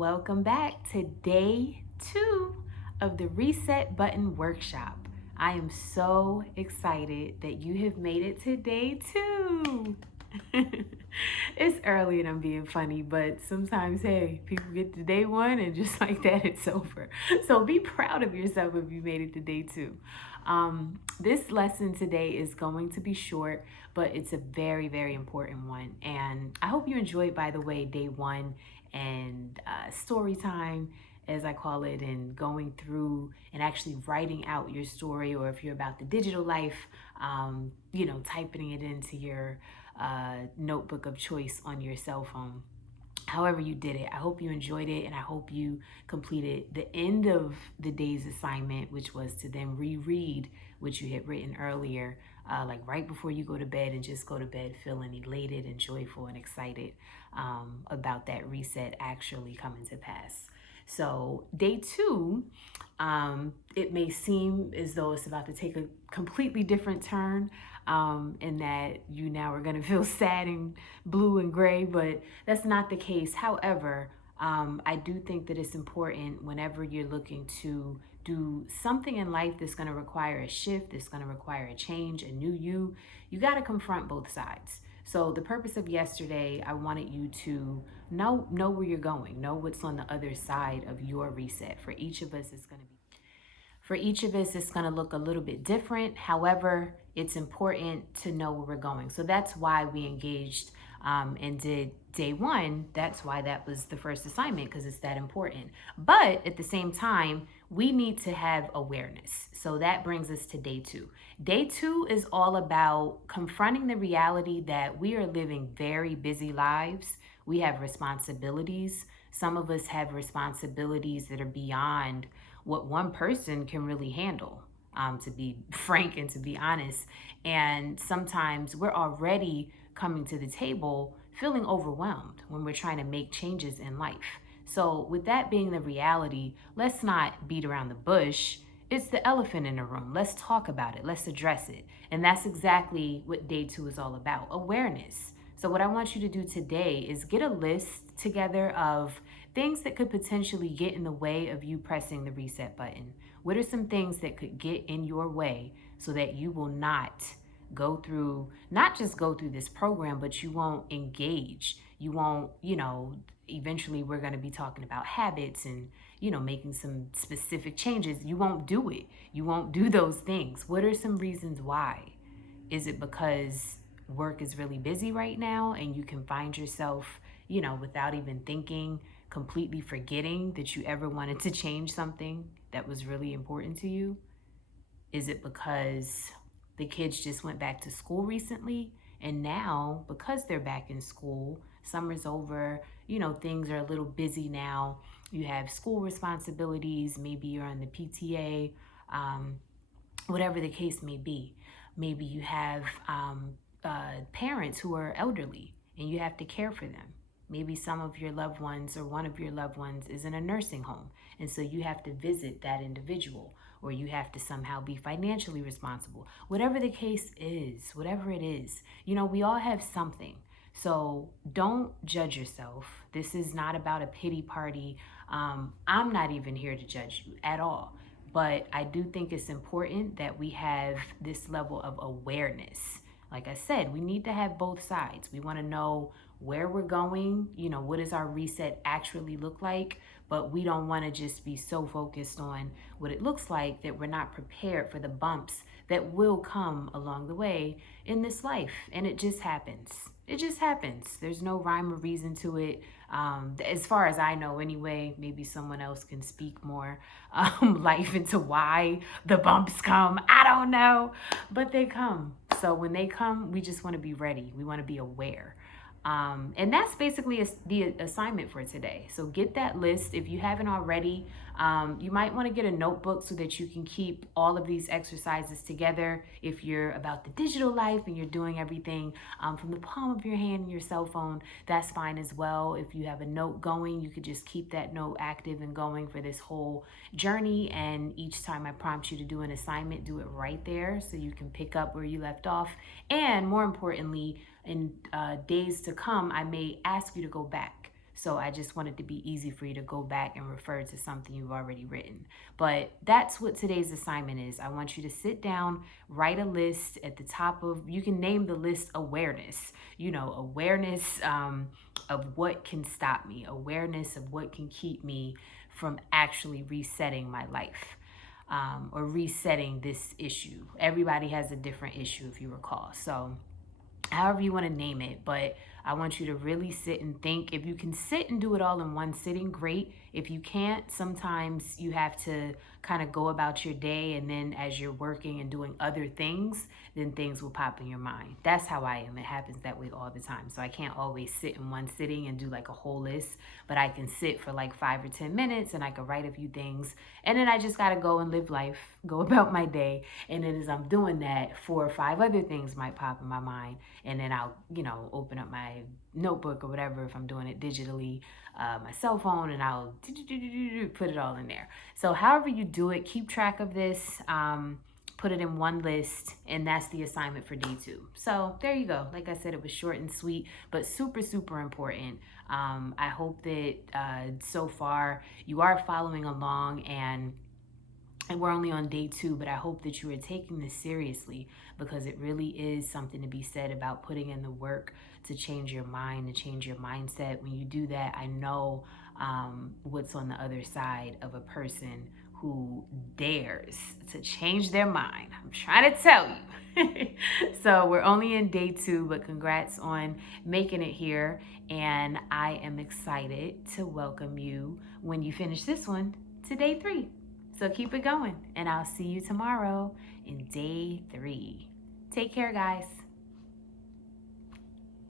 Welcome back to day 2 of the Reset Button Workshop. I am so excited that you have made it to day 2. It's early and I'm being funny, but sometimes, hey, people get to day 1 and just like that, it's over. So be proud of yourself if you made it to day 2. This lesson today is going to be short, but it's a very, very important one. And I hope you enjoyed, by the way, day 1 and story time, as I call it, and going through and actually writing out your story, or if you're about the digital life, typing it into your notebook of choice on your cell phone. However you did it, I hope you enjoyed it, and I hope you completed the end of the day's assignment, which was to then reread what you had written earlier, like right before you go to bed, and just go to bed feeling elated and joyful and excited about that reset actually coming to pass. So day 2, it may seem as though it's about to take a completely different turn, in that you now are going to feel sad and blue and gray, but that's not the case. However, I do think that it's important whenever you're looking to do something in life that's going to require a shift, that's going to require a change, a new you got to confront both sides. So the purpose of yesterday, I wanted you to know where you're going, know what's on the other side of your reset. For each of us, it's going to look a little bit different. However, it's important to know where we're going. So that's why we engaged and did day 1. That's why that was the first assignment, because it's that important. But at the same time, we need to have awareness. So that brings us to day 2. Day 2 is all about confronting the reality that we are living very busy lives. We have responsibilities. Some of us have responsibilities that are beyond what one person can really handle, to be frank and to be honest. And sometimes we're already coming to the table feeling overwhelmed when we're trying to make changes in life. So, with that being the reality, let's not beat around the bush. It's the elephant in the room. Let's talk about it. Let's address it. And that's exactly what day 2 is all about, awareness. So, what I want you to do today is get a list together of things that could potentially get in the way of you pressing the reset button. What are some things that could get in your way so that you will not not just go through this program, but you won't engage? You won't, eventually we're going to be talking about habits and, making some specific changes. You won't do it. You won't do those things. What are some reasons why? Is it because work is really busy right now and you can find yourself, without even thinking, completely forgetting that you ever wanted to change something that was really important to you? Is it because the kids just went back to school recently, and now because they're back in school, summer's over, things are a little busy now. You have school responsibilities, maybe you're on the PTA, whatever the case may be. Maybe you have parents who are elderly and you have to care for them. Maybe some of your loved ones or one of your loved ones is in a nursing home, and so you have to visit that individual, or you have to somehow be financially responsible. Whatever the case is, whatever it is, we all have something. So don't judge yourself. This is not about a pity party. I'm not even here to judge you at all. But I do think it's important that we have this level of awareness. Like I said, we need to have both sides. We want to know where we're going, what does our reset actually look like? But we don't want to just be so focused on what it looks like that we're not prepared for the bumps that will come along the way in this life. And it just happens. It just happens. There's no rhyme or reason to it. As far as I know anyway, maybe someone else can speak more life into why the bumps come. I don't know, but they come. So when they come, we just want to be ready. We want to be aware. And that's basically the assignment for today. So get that list. If you haven't already, you might want to get a notebook so that you can keep all of these exercises together. If you're about the digital life and you're doing everything from the palm of your hand and your cell phone, that's fine as well. If you have a note going, you could just keep that note active and going for this whole journey. And each time I prompt you to do an assignment, do it right there so you can pick up where you left off. And more importantly, in days to come, I may ask you to go back. So I just want it to be easy for you to go back and refer to something you've already written. But that's what today's assignment is. I want you to sit down, write a list at the top of, you can name the list awareness, awareness of what can stop me, awareness of what can keep me from actually resetting my life. Or resetting this issue. Everybody has a different issue, if you recall. So however you want to name it, but I want you to really sit and think. If you can sit and do it all in one sitting, great. If you can't, sometimes you have to kind of go about your day, and then as you're working and doing other things, then things will pop in your mind. That's how I am. It happens that way all the time. So I can't always sit in one sitting and do like a whole list, but I can sit for like 5 or 10 minutes and I can write a few things, and then I just got to go and live life, go about my day. And then as I'm doing that, 4 or 5 other things might pop in my mind, and then I'll, open up my notebook or whatever if I'm doing it digitally, my cell phone, and I'll put it all in there. So however you do it, keep track of this. Put it in one list, and that's the assignment for day 2. So there you go. Like I said, it was short and sweet, but super, super important. I hope that so far you are following along, and we're only on day 2, but I hope that you are taking this seriously, because it really is something to be said about putting in the work to change your mind, to change your mindset. When you do that, I know what's on the other side of a person who dares to change their mind. I'm trying to tell you. So we're only in day 2, but congrats on making it here. And I am excited to welcome you, when you finish this one, to day 3. So keep it going, and I'll see you tomorrow in day 3. Take care, guys.